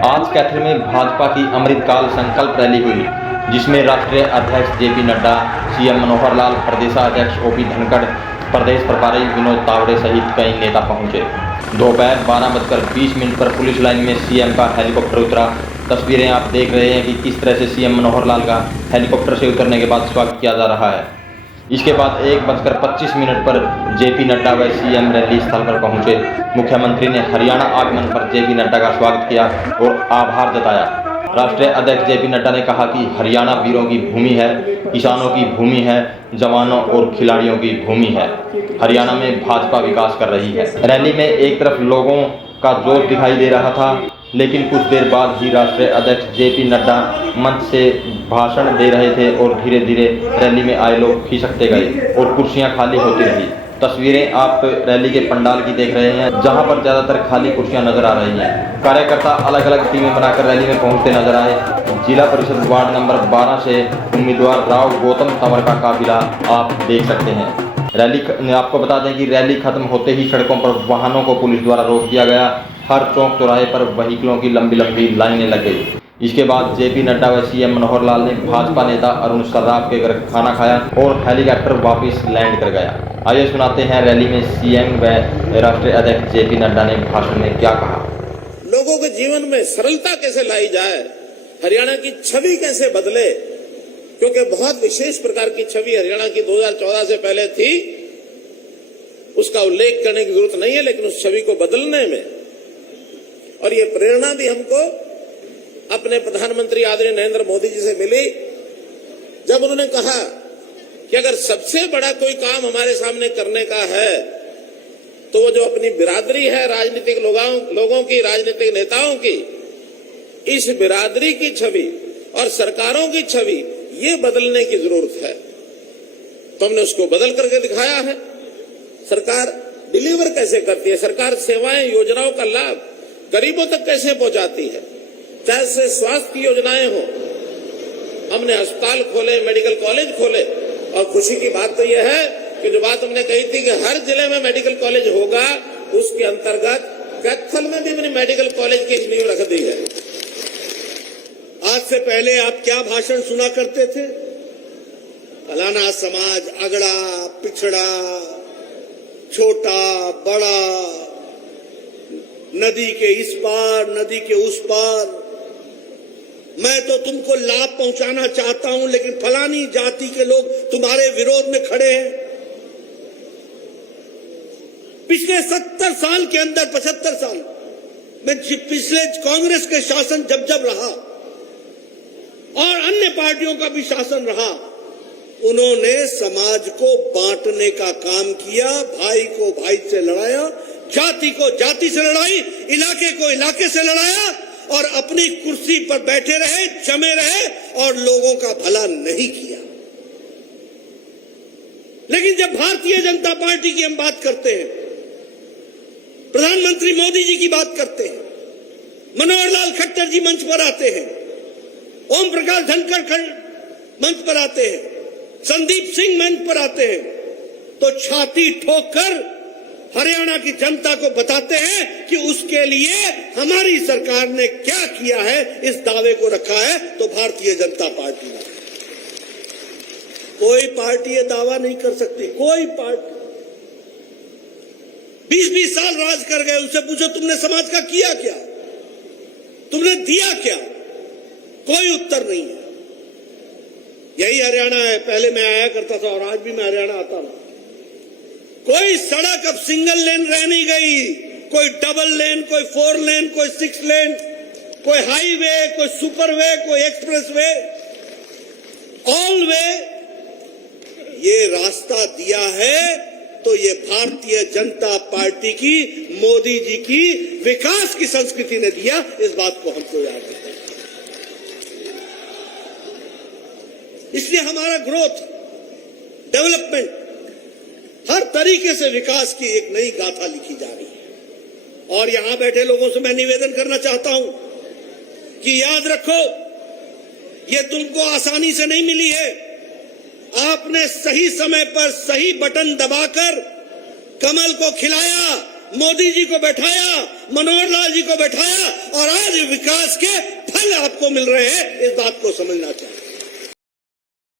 आज कैथल में भाजपा की अमृतकाल संकल्प रैली हुई, जिसमें राष्ट्रीय अध्यक्ष जेपी नड्डा, सीएम मनोहर लाल, प्रदेशाध्यक्ष ओपी धनखड़, प्रदेश प्रभारी विनोद तावड़े सहित कई नेता पहुंचे। दोपहर 12:20 पर पुलिस लाइन में सीएम का हेलीकॉप्टर उतरा। तस्वीरें आप देख रहे हैं कि किस तरह से सीएम मनोहर लाल का हेलीकॉप्टर से उतरने के बाद स्वागत किया जा रहा है। इसके बाद 1:25 पर जेपी नड्डा व सीएम रैली स्थल पर पहुंचे। मुख्यमंत्री ने हरियाणा आगमन पर जेपी नड्डा का स्वागत किया और आभार जताया। राष्ट्रीय अध्यक्ष जेपी नड्डा ने कहा कि हरियाणा वीरों की भूमि है, किसानों की भूमि है, जवानों और खिलाड़ियों की भूमि है। हरियाणा में भाजपा विकास कर रही है। रैली में एक तरफ लोगों का जोश दिखाई दे रहा था, लेकिन कुछ देर बाद ही राष्ट्रीय अध्यक्ष जेपी नड्डा मंच से भाषण दे रहे थे और धीरे धीरे रैली में आए लोग खिसकते गए और कुर्सियां खाली होती रही। तस्वीरें आप रैली के पंडाल की देख रहे हैं, जहां पर ज्यादातर खाली कुर्सियां नजर आ रही हैं। कार्यकर्ता अलग अलग टीमें बनाकर रैली में पहुंचते नजर आए। जिला परिषद वार्ड नंबर 12 से उम्मीदवार राव गौतम तंवर का काफिला आप देख सकते हैं। रैली आपको बता दें कि रैली खत्म होते ही सड़कों पर वाहनों को पुलिस द्वारा रोक दिया गया। हर चौक चौराहे पर व्हीकलों की लंबी लंबी लाइनें लग गई। इसके बाद जेपी नड्डा व सीएम मनोहर लाल ने भाजपा नेता अरुण सर्राफ के घर खाना खाया और हेलीकॉप्टर वापस लैंड कर गया। आइए सुनाते हैं रैली में सीएम व राष्ट्रीय अध्यक्ष जेपी नड्डा ने भाषण में क्या कहा। लोगों के जीवन में सरलता कैसे लाई जाए, हरियाणा की छवि कैसे बदले, क्योंकि बहुत विशेष प्रकार की छवि हरियाणा की 2014 से पहले थी, उसका उल्लेख करने की जरूरत नहीं है, लेकिन उस छवि को बदलने में और ये प्रेरणा भी हमको अपने प्रधानमंत्री आदरणीय नरेंद्र मोदी जी से मिली, जब उन्होंने कहा कि अगर सबसे बड़ा कोई काम हमारे सामने करने का है तो वो जो अपनी बिरादरी है, राजनीतिक लोगों की, राजनीतिक नेताओं की, इस बिरादरी की छवि और सरकारों की छवि ये बदलने की जरूरत है। तो हमने उसको बदल करके दिखाया है। सरकार डिलीवर कैसे करती है, सरकार सेवाएं, योजनाओं का लाभ गरीबों तक कैसे पहुंचाती है, चाहे से स्वास्थ्य की योजनाएं हो। हमने अस्पताल खोले, मेडिकल कॉलेज खोले, और खुशी की बात तो यह है कि जो बात हमने कही थी कि हर जिले में मेडिकल कॉलेज होगा, उसके अंतर्गत कैथल में भी अपनी मेडिकल कॉलेज की नींव रख दी है। आज से पहले आप क्या भाषण सुना करते थे? फलाना समाज अगड़ा, पिछड़ा, छोटा, बड़ा, नदी के इस पार, नदी के उस पार, मैं तो तुमको लाभ पहुंचाना चाहता हूं, लेकिन फलानी जाति के लोग तुम्हारे विरोध में खड़े हैं। पिछले 70 साल के अंदर, 75 साल में पिछले कांग्रेस के शासन जब रहा और अन्य पार्टियों का भी शासन रहा, उन्होंने समाज को बांटने का काम किया, भाई को भाई से लड़ाया, जाति को जाति से लड़ाई, इलाके को इलाके से लड़ाया और अपनी कुर्सी पर बैठे रहे, जमे रहे और लोगों का भला नहीं किया। लेकिन जब भारतीय जनता पार्टी की हम बात करते हैं, प्रधानमंत्री मोदी जी की बात करते हैं, मनोहर लाल खट्टर जी मंच पर आते हैं, ओम प्रकाश धनखड़ मंच पर आते हैं, संदीप सिंह मंच पर आते हैं, तो छाती ठोककर हरियाणा की जनता को बताते हैं कि उसके लिए हमारी सरकार ने क्या किया है, इस दावे को रखा है तो भारतीय जनता पार्टी ने। कोई पार्टी ये दावा नहीं कर सकती, कोई पार्टी। 20-20 साल राज कर गए, उनसे पूछो तुमने समाज का किया क्या, तुमने दिया क्या? कोई उत्तर नहीं है। यही हरियाणा है। पहले मैं आया करता था और आज भी मैं हरियाणा आता हूं। कोई सड़क अब सिंगल लेन रह नहीं गई, कोई डबल लेन, कोई 4 लेन, कोई 6 लेन, कोई हाईवे, कोई सुपरवे, कोई एक्सप्रेस वे, ऑल वे। ये रास्ता दिया है तो ये भारतीय जनता पार्टी की, मोदी जी की विकास की संस्कृति ने दिया। इस बात को हमको याद है। इसलिए हमारा ग्रोथ, डेवलपमेंट, हर तरीके से विकास की एक नई गाथा लिखी जा रही है। और यहां बैठे लोगों से मैं निवेदन करना चाहता हूं कि याद रखो, ये तुमको आसानी से नहीं मिली है। आपने सही समय पर सही बटन दबाकर कमल को खिलाया, मोदी जी को बैठाया, मनोहर लाल जी को बैठाया और आज विकास के फल आपको मिल रहे हैं, इस बात को समझना चाहिए।